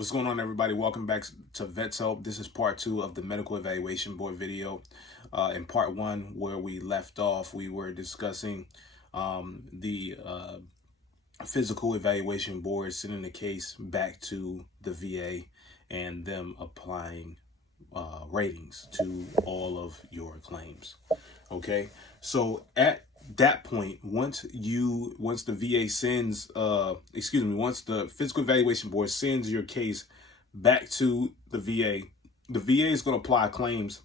What's going on, everybody? Welcome back to VETZHELP. This is part 2 of the Medical Evaluation Board video. In part 1, where we left off, we were discussing the Physical Evaluation Board sending the case back to the VA and them applying ratings to all of your claims. Okay, so at that point, once the VA sends, once the Physical Evaluation Board sends your case back to the VA is going to apply claims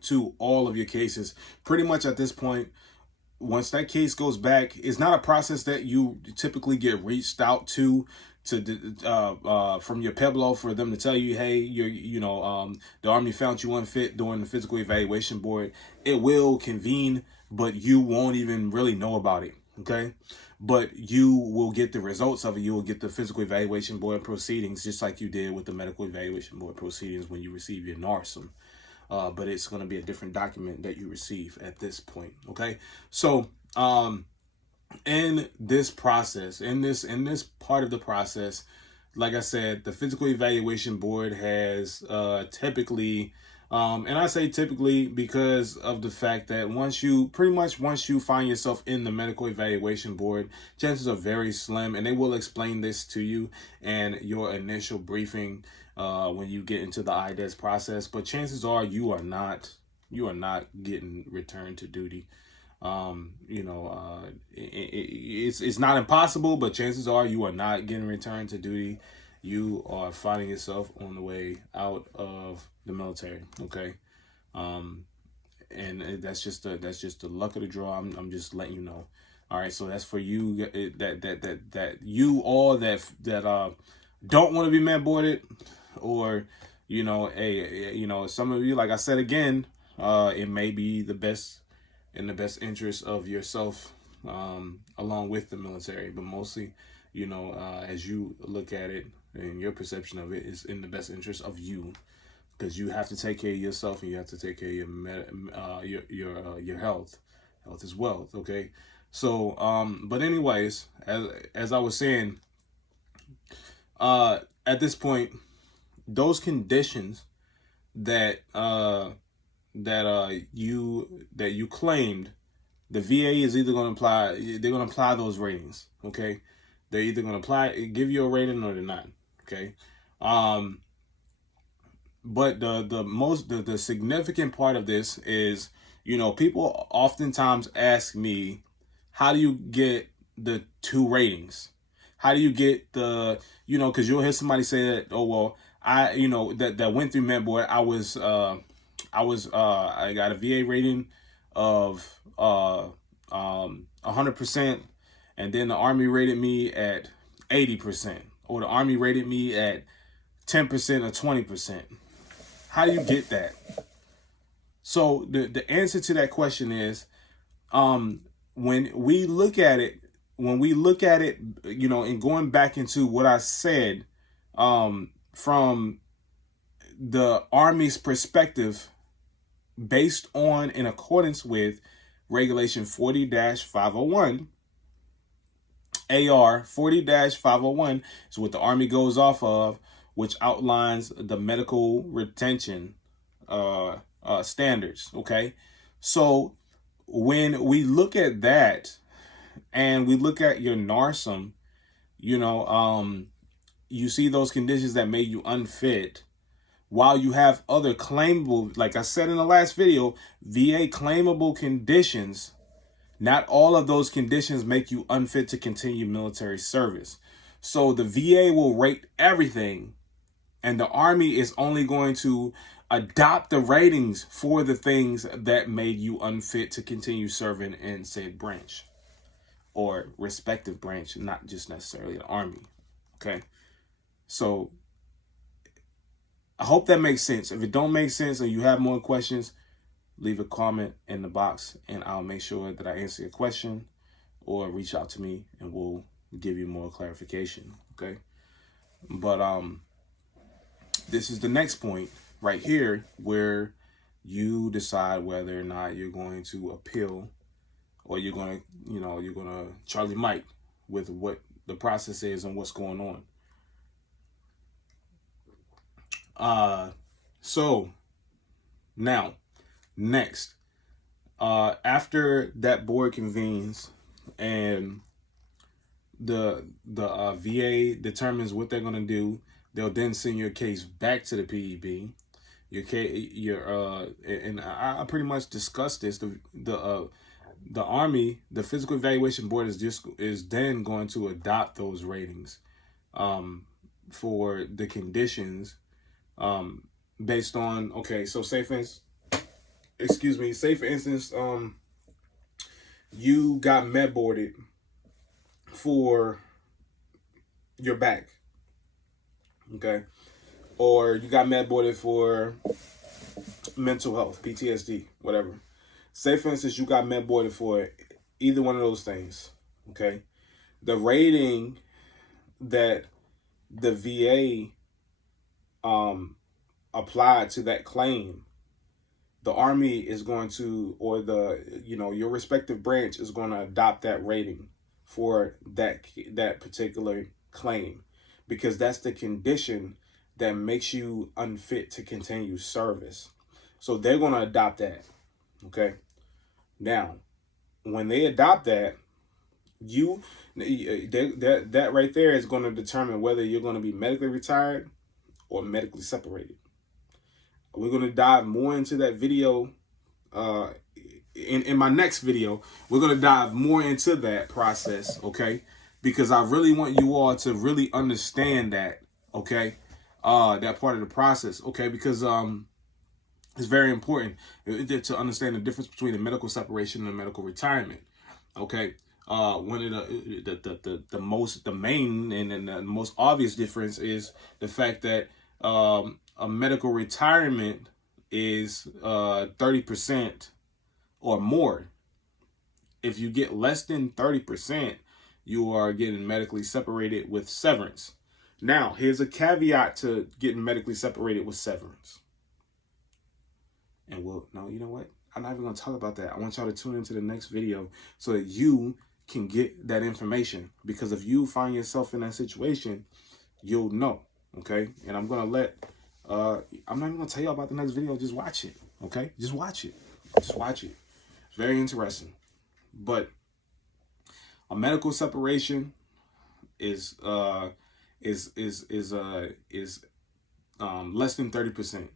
to all of your cases. Pretty much at this point, once that case goes back, it's not a process that you typically get reached out to from your PEBLO for them to tell you, hey, the Army found you unfit during the Physical Evaluation Board. It will convene, but you won't even really know about it. Okay, but you will get the results of it. You will get the Physical Evaluation Board proceedings, just like you did with the Medical Evaluation Board proceedings when you receive your NARSUM. But it's going to be a different document that you receive at this point. Okay, so in this process, in this part of the process, like I said, the Physical Evaluation Board has typically, and I say typically because of the fact that once you find yourself in the Medical Evaluation Board, chances are very slim, and they will explain this to you in your initial briefing when you get into the IDES process. But chances are you are not getting returned to duty. It's not impossible, but chances are you are not getting returned to duty. You are finding yourself on the way out of the military. Okay, and that's just the luck of the draw. I'm just letting you know. All right, so that's for you that you all that don't want to be med boarded, or some of you, like I said again, it may be in the best interest of yourself, along with the military, but mostly, as you look at it and your perception of it, is in the best interest of you, because you have to take care of yourself and you have to take care of your health. Health is wealth. Okay, so but anyways, as I was saying, at this point, those conditions that you claimed, the VA is either going to apply. They're going to apply those ratings. Okay, they're either going to give you a rating, or they're not. Okay, but the significant part of this is, people oftentimes ask me, how do you get the 2 ratings? How do you get the, because you'll hear somebody say that, oh well, that went through med board, I got a VA rating of 100%, and then the Army rated me at 80%, or the Army rated me at 10% or 20%. How do you get that? So the answer to that question is, when we look at it, and going back into what I said, from the Army's perspective, based on, in accordance with Regulation 40-501, AR 40-501 is what the Army goes off of, which outlines the medical retention standards. Okay, so when we look at that and we look at your NARSUM, you see those conditions that made you unfit, while you have other claimable, like I said in the last video, VA claimable conditions. Not all of those conditions make you unfit to continue military service. So the VA will rate everything, and the Army is only going to adopt the ratings for the things that made you unfit to continue serving in said branch, or respective branch, not just necessarily the Army. Okay, so I hope that makes sense. If it don't make sense and you have more questions, leave a comment in the box and I'll make sure that I answer your question, or reach out to me and we'll give you more clarification. Okay, but this is the next point right here, where you decide whether or not you're going to appeal, or you're going to Charlie Mike with what the process is and what's going on. So now, next, after that board convenes and the VA determines what they're going to do, they'll then send your case back to the PEB. Your case, and I pretty much discussed this. The Army, the Physical Evaluation Board is then going to adopt those ratings for the conditions based on, okay, so say for instance, you got med boarded for your back, okay, or you got med boarded for mental health, PTSD, whatever. Say for instance you got med boarded for either one of those things, okay. The rating that the VA applied to that claim, the Army is going to, or your respective branch is going to adopt that rating for that particular claim, because that's the condition that makes you unfit to continue service. So they're going to adopt that. Okay. Now, when they adopt that, that right there is going to determine whether you're going to be medically retired or medically separated. We're going to dive more into that video. In my next video, we're going to dive more into that process, okay? Because I really want you all to really understand that, okay? That part of the process, okay? Because it's very important to understand the difference between a medical separation and a medical retirement, okay? One of the main and the most obvious difference is the fact that a medical retirement is 30% or more. If you get less than 30%, you are getting medically separated with severance. Now, here's a caveat to getting medically separated with severance. And no, you know what? I'm not even going to talk about that. I want y'all to tune into the next video so that you can get that information. Because if you find yourself in that situation, you'll know, okay? And I'm going to let, I'm not even going to tell you about the next video. Just watch it, okay? Just watch it. Just watch it. It's very interesting. But a medical separation is less than 30%,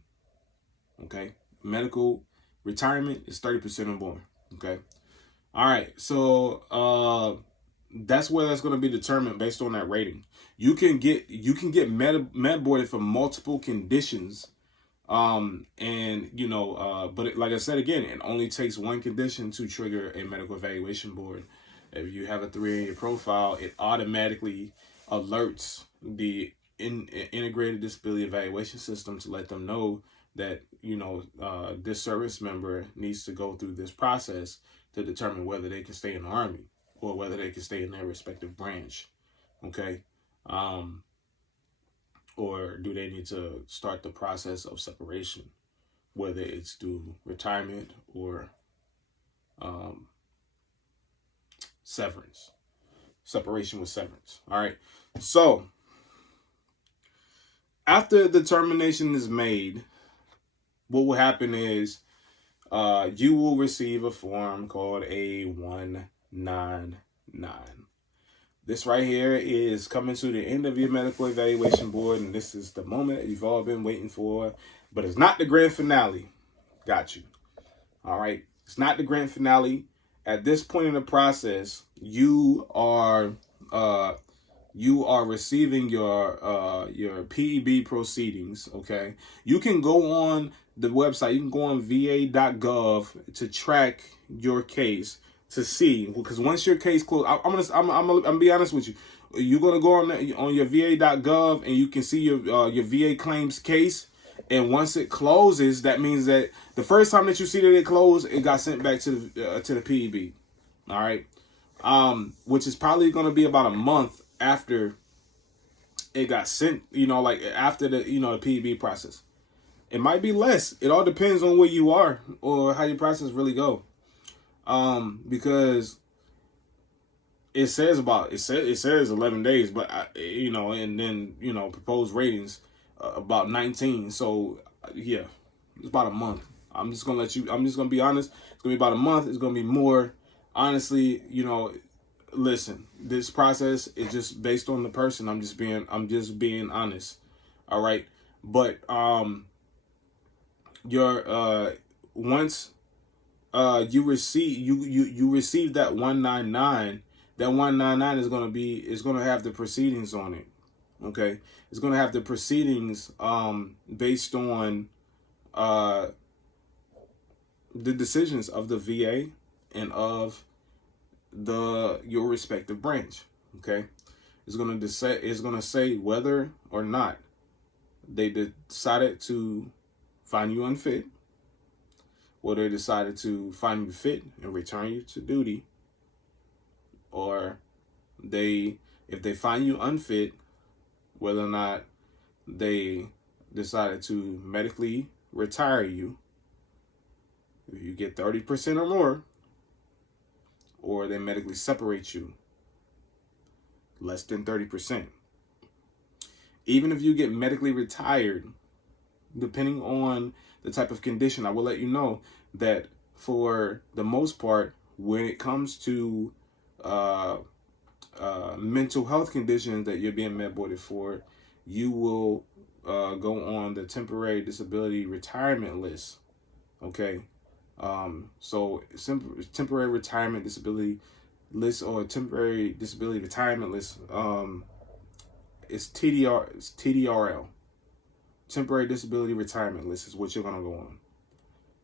okay? Medical retirement is 30% or more, okay? All right, so that's where that's going to be determined based on that rating. You can get med boarded for multiple conditions, but like I said again, it only takes one condition to trigger a medical evaluation board. If you have a 3 in your profile, it automatically alerts the integrated disability evaluation system to let them know that this service member needs to go through this process to determine whether they can stay in the Army or whether they can stay in their respective branch, okay? Or do they need to start the process of separation, whether it's through retirement or severance, separation with severance. All right, so after the determination is made, what will happen is you will receive a form called A199. This right here is coming to the end of your medical evaluation board, and this is the moment that you've all been waiting for, but it's not the grand finale. Got you. All right, it's not the grand finale. At this point in the process, you are receiving your PEB proceedings, okay? You can go on the website, you can go on va.gov to track your case to see, because once your case closes, I'm gonna be honest with you. You're gonna go on your va.gov and you can see your VA claims case. And once it closes, that means that the first time that you see that it closed, it got sent back to the PEB. All right, which is probably going to be about a month after it got sent. Like after the the PEB process. It might be less. It all depends on where you are or how your process really go. Because it says 11 days, but and then proposed ratings. about 19. So yeah, it's about a month. I'm just gonna be honest. It's gonna be about a month. It's gonna be more. Honestly, you know, listen, this process is just based on the person. I'm just being honest. All right. But your once you receive that 199, that 199 is gonna have the proceedings on it. Okay, it's gonna have the proceedings based on the decisions of the VA and of your respective branch. Okay, it's gonna say whether or not they decided to find you unfit, or they decided to find you fit and return you to duty, or if they find you unfit, whether or not they decided to medically retire you if you get 30% or more, or they medically separate you less than 30%. Even if you get medically retired, depending on the type of condition, I will let you know that for the most part, when it comes to mental health conditions that you're being med boarded for, you will go on the temporary disability retirement list. Okay, so temporary retirement disability list, or temporary disability retirement list, it's TDRL. Temporary disability retirement list is what you're gonna go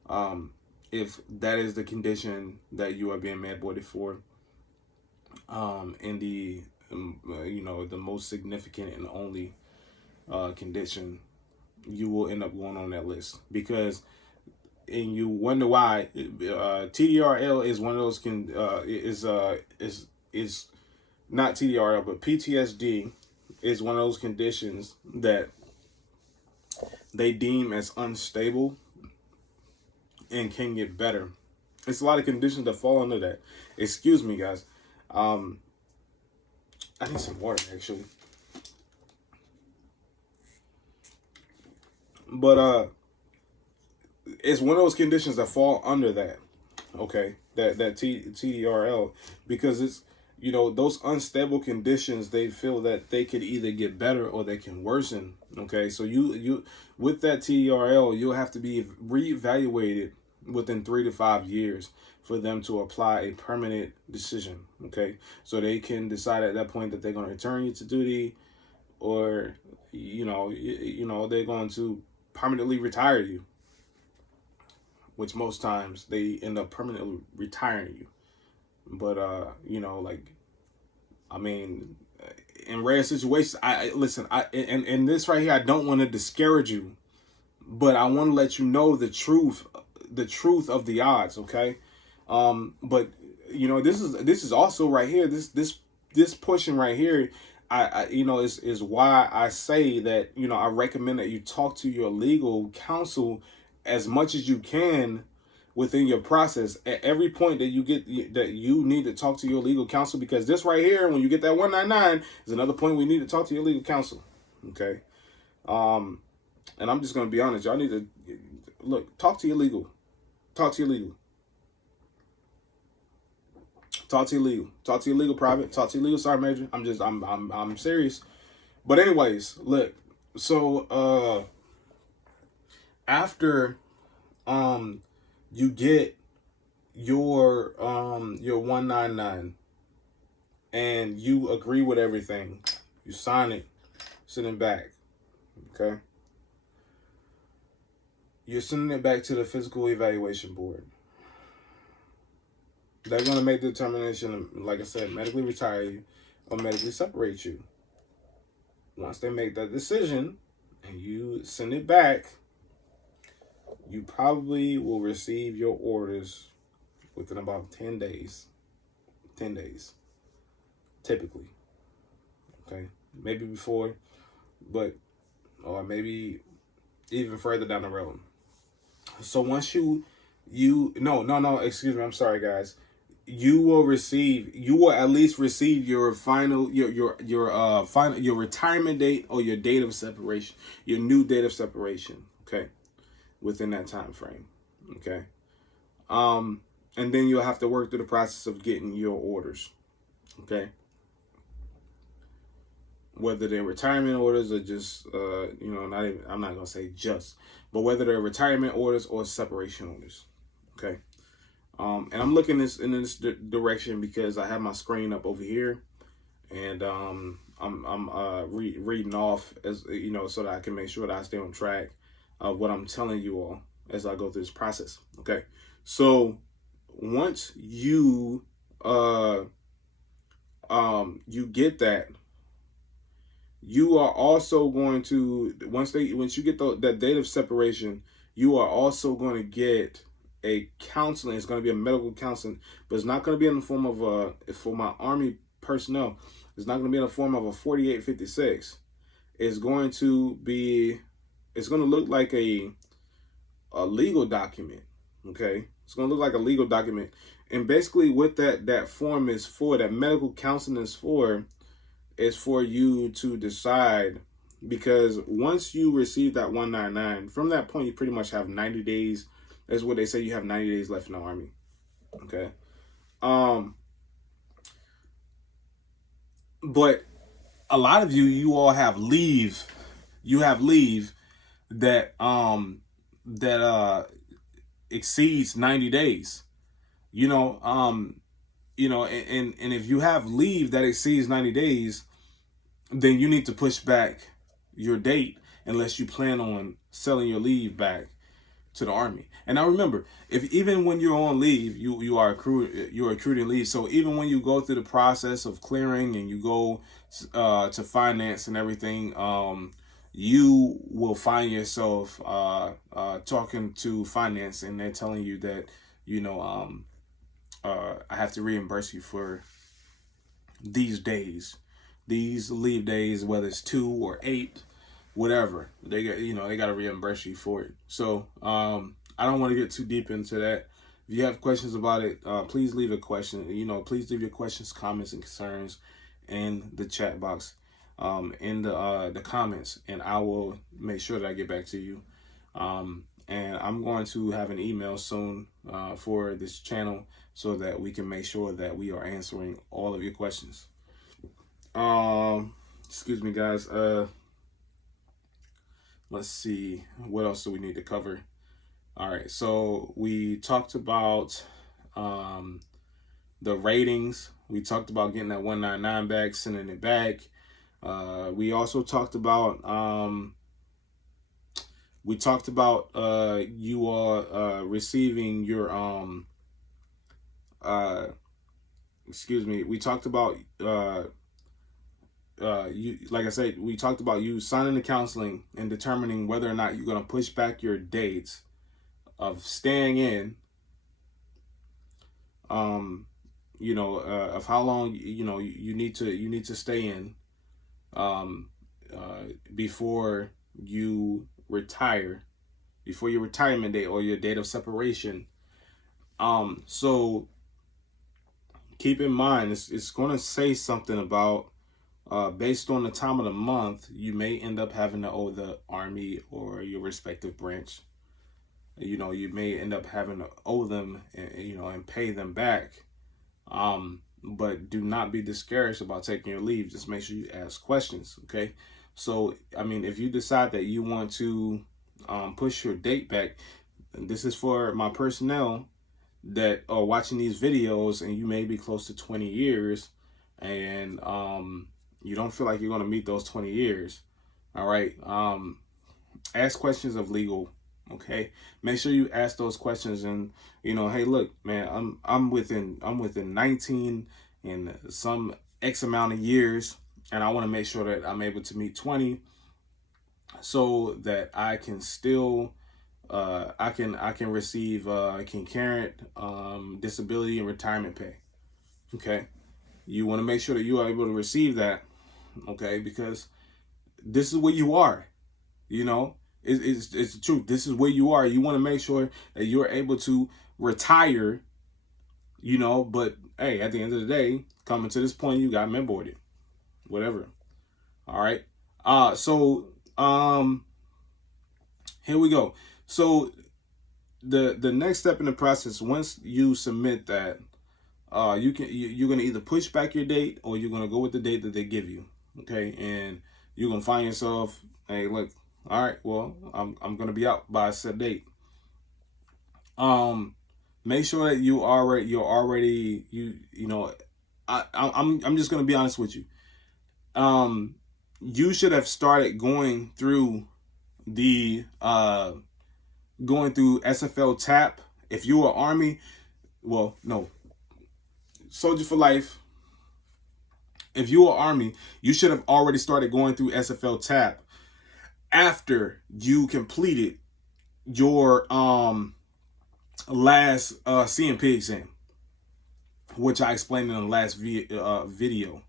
on. If that is the condition that you are being med boarded for, in the the most significant and only condition, you will end up going on that list. Because, and you wonder why, TDRL is one of those is not TDRL, but PTSD is one of those conditions that they deem as unstable and can get better. It's a lot of conditions that fall under that. Excuse me, guys. I need some water, actually. But it's one of those conditions that fall under that. Okay, that TDRL, because it's, those unstable conditions, they feel that they could either get better or they can worsen. Okay, so you with that TDRL, you'll have to be reevaluated within 3 to 5 years for them to apply a permanent decision. Okay, so they can decide at that point that they're going to return you to duty, or they're going to permanently retire you, which most times they end up permanently retiring you. But in rare situations, in this right here, I don't want to discourage you, but I want to let you know the truth of the odds. Okay. But this is also right here, this portion right here, is why I say that, I recommend that you talk to your legal counsel as much as you can within your process. At every point that you get, that you need to talk to your legal counsel, because this right here, when you get that 199, is another point we need to talk to your legal counsel. Okay. And I'm just going to be honest, y'all need to talk to your legal. Talk to your legal. Talk to your legal. Talk to your legal private. Talk to your legal sergeant major. I'm serious. But anyways, look. So after you get your 199 and you agree with everything, you sign it, send it back. Okay. You're sending it back to the physical evaluation board. They're going to make the determination, like I said, medically retire you or medically separate you. Once they make that decision and you send it back, you probably will receive your orders within about 10 days. 10 days, typically. Okay, maybe before, or maybe even further down the road. So once excuse me, I'm sorry, guys. you will at least receive your final your retirement date or your date of separation, your new date of separation, okay, within that time frame, okay. And then you'll have to work through the process of getting your orders, okay, whether they're retirement orders or just not even, I'm not gonna say just, but whether they're retirement orders or separation orders, okay. And I'm looking in this direction because I have my screen up over here, and I'm reading off, as you know, so that I can make sure that I stay on track of what I'm telling you all as I go through this process. Okay, so once you you get that, you are also going to, once you get that date of separation, you are also going to get a counseling. It's going to be a medical counseling, but it's not going to be in the form of for my Army personnel, it's not going to be in the form of a 4856. It's going to look like a legal document. Okay, it's going to look like a legal document, and basically what that form is for, that medical counseling is for you to decide, because once you receive that 199, from that point you pretty much have 90 days. That's what they say, you have 90 days left in the Army. Okay. But a lot of you all have leave. You have leave that exceeds 90 days. And if you have leave that exceeds 90 days, then you need to push back your date unless you plan on selling your leave back to the Army. And now remember, even when you're on leave, you're accruing leave. So even when you go through the process of clearing and you go to finance and everything, you will find yourself talking to finance, and they're telling you that I have to reimburse you for these days, these leave days, whether it's 2 or 8. Whatever, they got to reimburse you for it. So I don't want to get too deep into that. If you have questions about it, please leave a question. Please leave your questions, comments, and concerns in the chat box, in the comments, and I will make sure that I get back to you. And I'm going to have an email soon for this channel so that we can make sure that we are answering all of your questions. Excuse me, guys. Let's see, what else do we need to cover? All right, so we talked about the ratings. We talked about getting that 199 back, sending it back. We also talked about you all receiving your excuse me. We talked about like I said, we talked about you signing the counseling and determining whether or not you're going to push back your dates of staying in, of how long you need to stay in before you retire, before your retirement date or your date of separation. So keep in mind, it's going to say something about based on the time of the month, you may end up having to owe the Army or your respective branch. You may end up having to owe them, and pay them back. But do not be discouraged about taking your leave. Just make sure you ask questions, okay? So, I mean, if you decide that you want to push your date back, and this is for my personnel that are watching these videos, and you may be close to 20 years, and you don't feel like you're going to meet those 20 years, all right? Ask questions of legal, okay? Make sure you ask those questions, and hey, look, man, I'm within 19 and some X amount of years, and I want to make sure that I'm able to meet 20, so that I can still I can receive concurrent disability and retirement pay. Okay, you want to make sure that you are able to receive that. Okay, because this is where you are. It's the truth. This is where you are. You want to make sure that you're able to retire you know, but hey, at the end of the day, coming to this point, you got MEB boarded, whatever. All right. So here we go. So the next step in the process, once you submit that, you're gonna either push back your date or you're gonna go with the date that they give you. Okay, and you're gonna find yourself, hey, look, all right, well, I'm gonna be out by a set date. Make sure that you're already you know, I'm just gonna be honest with you. You should have started going through the going through SFL TAP. If you were Army, well, no, Soldier for Life. If you were Army, you should have already started going through SFL TAP after you completed your last CMP exam, which I explained in the last video.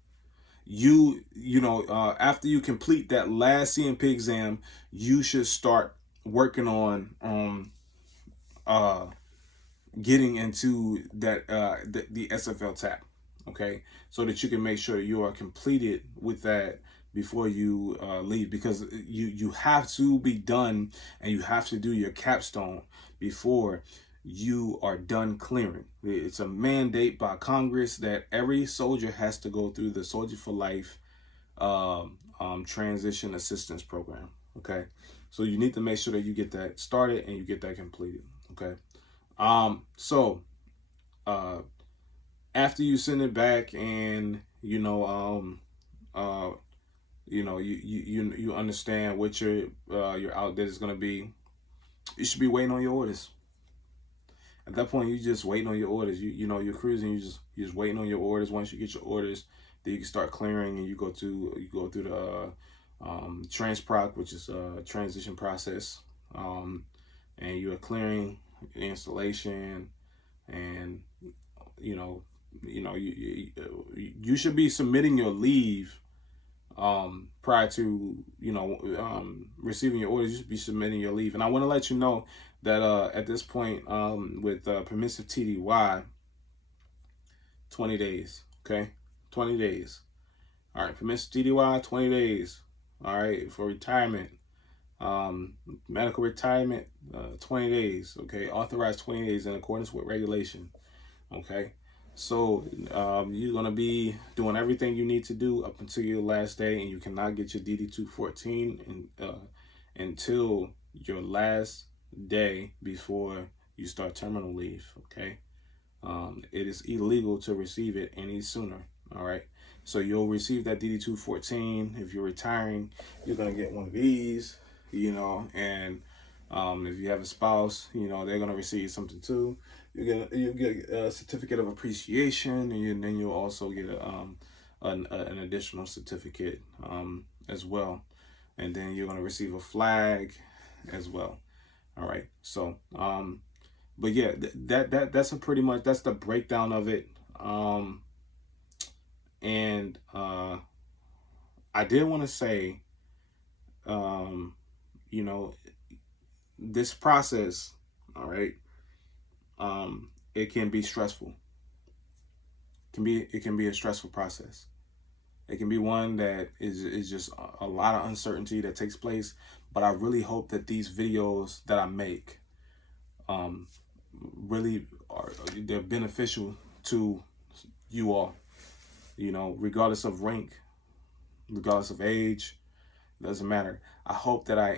You know, after you complete that last CMP exam, you should start working on getting into that the SFL TAP, okay, so that you can make sure you are completed with that before you leave, because you have to be done and you have to do your capstone before you are done clearing. It's a mandate by Congress that every soldier has to go through the Soldier for Life transition assistance program. Okay, so you need to make sure that you get that started and you get that completed. Okay, so after you send it back and you know you understand what your outlet is going to be, you should be waiting on your orders. At that point, you just waiting on your orders. You know, you're cruising. You're just waiting on your orders. Once you get your orders, then you can start clearing, and you go through the transproc, which is a transition process, and you are clearing installation, and you should be submitting your leave prior to receiving your orders. You should be submitting your leave. And I want to let you know that at this point, with permissive TDY, 20 days. Okay, 20 days. All right, permissive TDY, 20 days. All right, for retirement, medical retirement, 20 days. Okay, authorized 20 days in accordance with regulation. Okay, so you're going to be doing everything you need to do up until your last day, and you cannot get your DD-214 until your last day before you start terminal leave. Okay, it is illegal to receive it any sooner. All right, so you'll receive that DD-214. If you're retiring, you're going to get one of these, you know, and if you have a spouse, you know, they're going to receive something too. You get a certificate of appreciation, and then you'll also get an additional certificate as well. And then you're going to receive a flag as well. All right. So, but yeah, that's a pretty much, that's the breakdown of it. And I did want to say, you know, this process, all right, it can be stressful. It can be a stressful process. It can be one that is just a lot of uncertainty that takes place. But I really hope that these videos that I make really they're beneficial to you all. You know, regardless of rank, regardless of age, it doesn't matter. I hope that I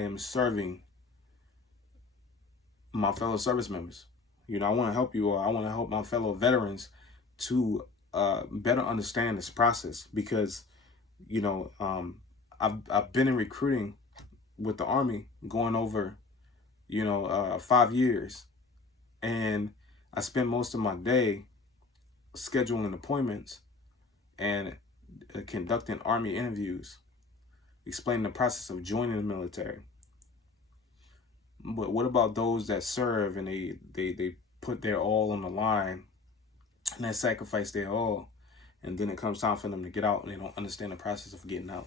am serving my fellow service members. You know, I want to help you all. I want to help my fellow veterans to better understand this process, because, you know, I've been in recruiting with the Army going over, 5 years, and I spend most of my day scheduling appointments and conducting Army interviews, explaining the process of joining the military. But what about those that serve and they put their all on the line and they sacrifice their all, and then it comes time for them to get out and they don't understand the process of getting out?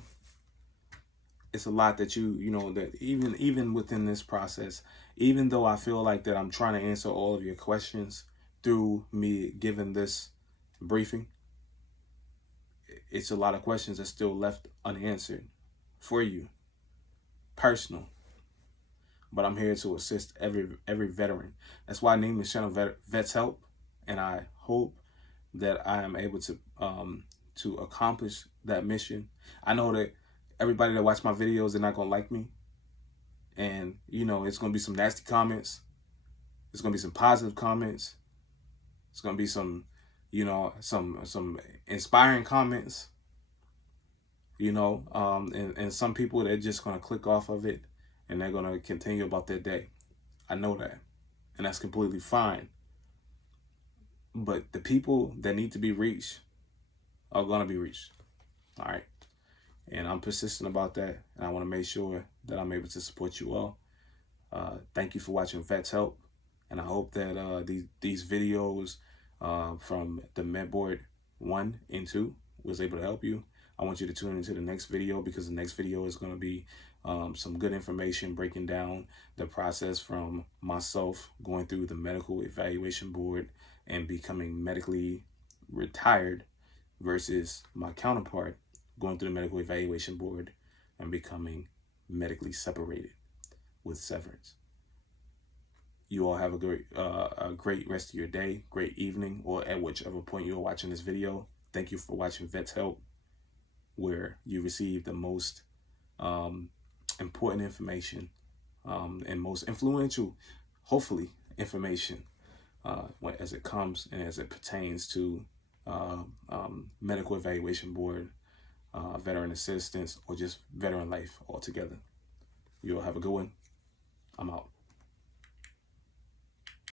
it's a lot that you know, that even within this process, even though I feel like that I'm trying to answer all of your questions through me giving this briefing, it's a lot of questions that still left unanswered for you, personal. But I'm here to assist every veteran. That's why I named this channel Vets Help, and I hope that I am able to accomplish that mission. I know that everybody that watch my videos, they're not gonna like me, and you know, it's gonna be some nasty comments. There's gonna be some positive comments. It's gonna be some, you know, some inspiring comments. You know, and some people, they're just gonna click off of it and they're gonna continue about their day. I know that, and that's completely fine. But the people that need to be reached are gonna be reached. All right, and I'm persistent about that, and I want to make sure that I'm able to support you all. Thank you for watching Vets Help, and I hope that these videos from the Med Board 1 and 2 was able to help you. I want you to tune into the next video, because the next video is going to be some good information breaking down the process from myself going through the medical evaluation board and becoming medically retired versus my counterpart going through the medical evaluation board and becoming medically separated with severance. You all have a great rest of your day, great evening, or at whichever point you're watching this video. Thank you for watching Vets Help, where you receive the most important information and most influential, hopefully, information as it comes and as it pertains to medical evaluation board, veteran assistance, or just veteran life altogether. You all have a good one. I'm out.